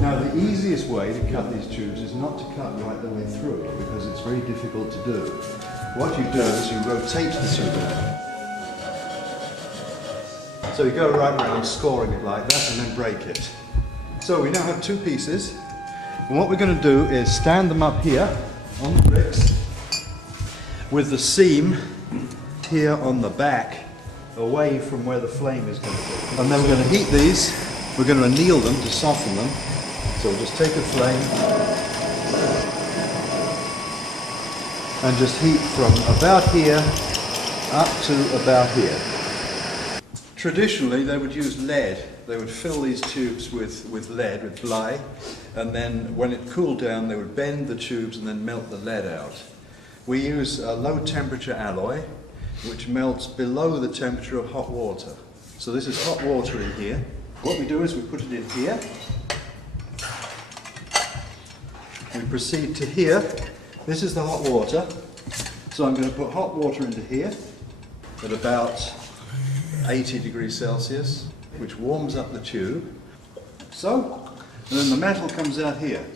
Now the easiest way to cut these tubes is not to cut right the way through because it's very difficult to do. What you do is you rotate the tube around. So you go right around scoring it like that and then break it. So we now have two pieces, and what we're going to do is stand them up here on the bricks with the seam here on the back away from where the flame is going to be. And then we're going to heat these, we're going to anneal them to soften them. So we'll just take a flame and just heat from about here up to about here. Traditionally they would use lead. They would fill these tubes with lead, with bly, and then when it cooled down they would bend the tubes and then melt the lead out. We use a low temperature alloy which melts below the temperature of hot water. So this is hot water in here. What we do is we put it in here. We proceed to here. This is the hot water. So I'm going to put hot water into here at about 80 degrees Celsius, which warms up the tube. So, and then the metal comes out here.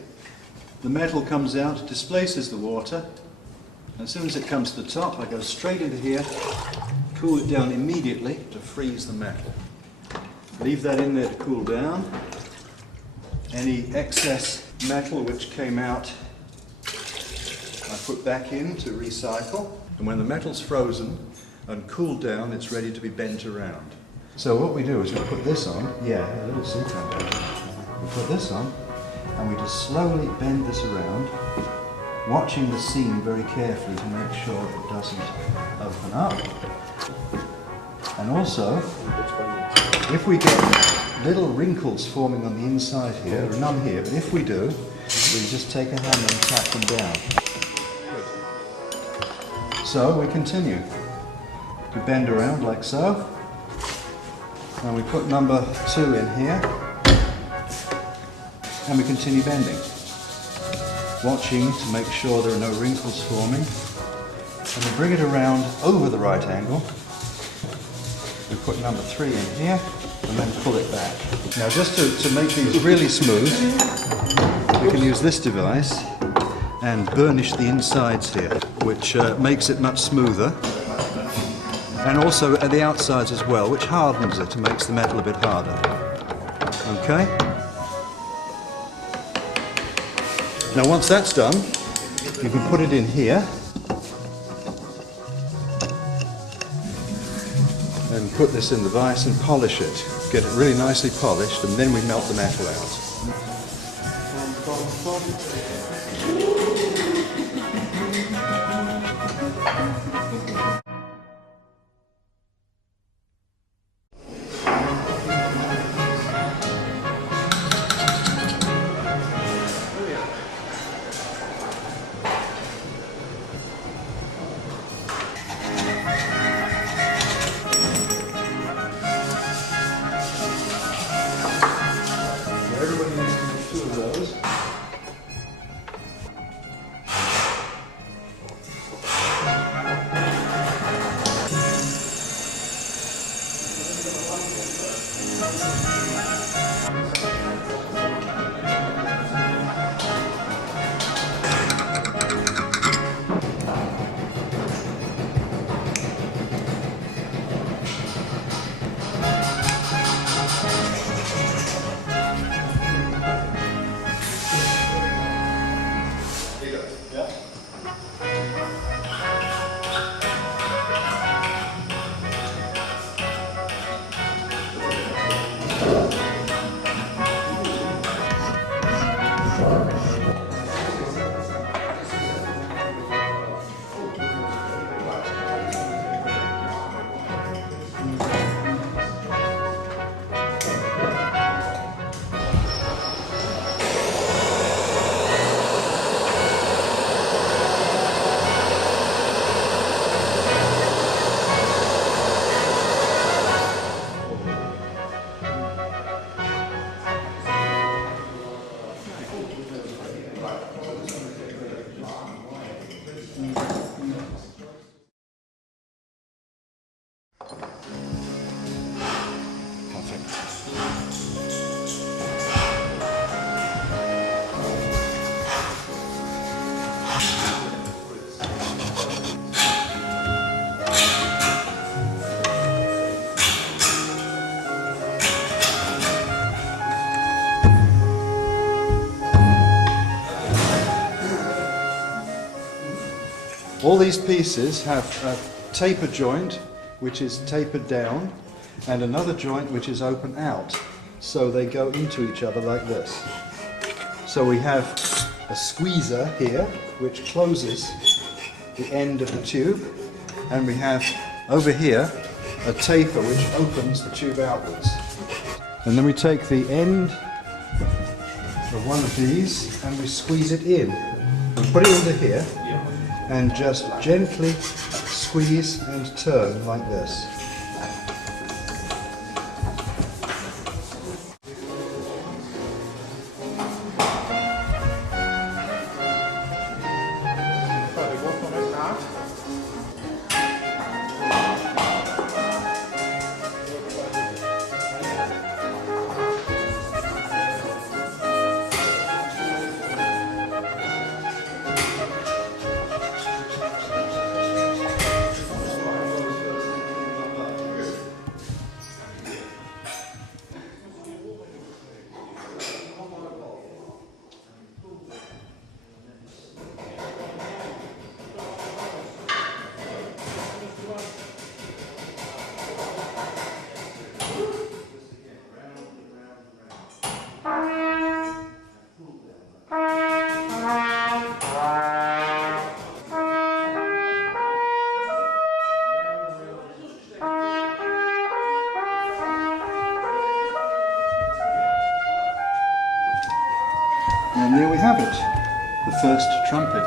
The metal comes out, displaces the water. As soon as it comes to the top, I go straight into here, cool it down immediately to freeze the metal. Leave that in there to cool down. Any excess metal which came out I put back in to recycle, and when the metal's frozen and cooled down it's ready to be bent around. So what we do is we put this on, a little seat we put this on and we just slowly bend this around, watching the seam very carefully to make sure it doesn't open up. And also, if we get little wrinkles forming on the inside here, none here, but if we do, we just take a hammer and tap them down. So we continue. We bend around like so, and we put number 2 in here, and we continue bending, watching to make sure there are no wrinkles forming, and we bring it around over the right angle. We put number 3 in here, and then pull it back. Now just to make these really smooth, we can use this device and burnish the insides here, which makes it much smoother, and also at the outsides as well, which hardens it and makes the metal a bit harder. Okay? Now once that's done, you can put it in here and put this in the vise and polish it. Get it really nicely polished, and then we melt the metal out. Everybody needs to make 2 of those. All these pieces have a taper joint which is tapered down and another joint which is open out, so they go into each other like this. So we have a squeezer here which closes the end of the tube, and we have over here a taper which opens the tube outwards. And then we take the end of one of these and we squeeze it in. We put it into here and just gently squeeze and turn like this. And there we have it, the first trumpet.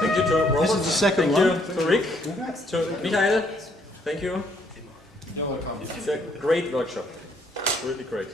Thank you to Robert. This is the second one. Thank you to Rick, to Michael. Thank you. You're welcome. It's a great workshop. Really great.